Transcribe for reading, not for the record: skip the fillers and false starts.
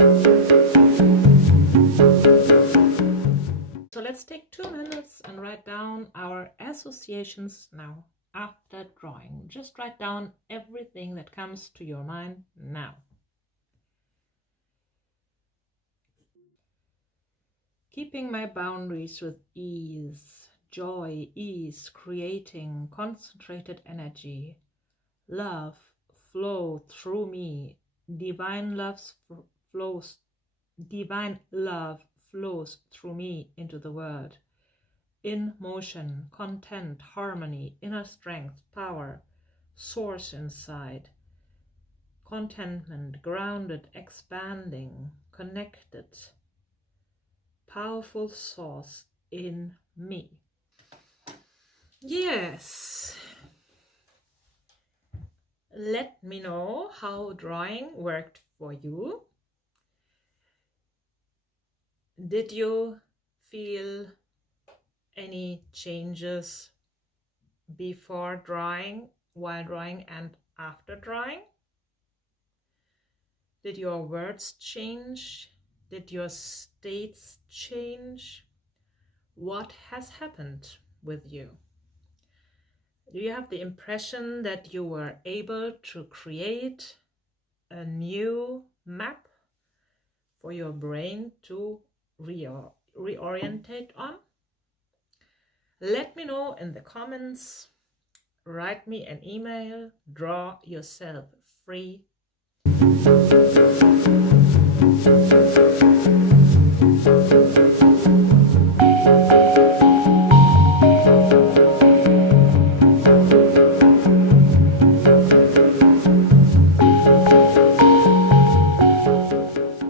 So let's take 2 minutes and write down our associations now after drawing. Just write down everything that comes to your mind now. Keeping my boundaries with ease, joy, ease, creating concentrated energy, love flow through me, divine love flows through me into the world. In motion, content, harmony, inner strength, power, source inside, contentment, grounded, expanding, connected, powerful source in me. Yes. Let me know how drawing worked for you. Did you feel any changes before drawing, while drawing, and after drawing? Did your words change? Did your states change? What has happened with you? Do you have the impression that you were able to create a new map for your brain to reorientate on? Let me know in the comments. Write me an email. Draw yourself free.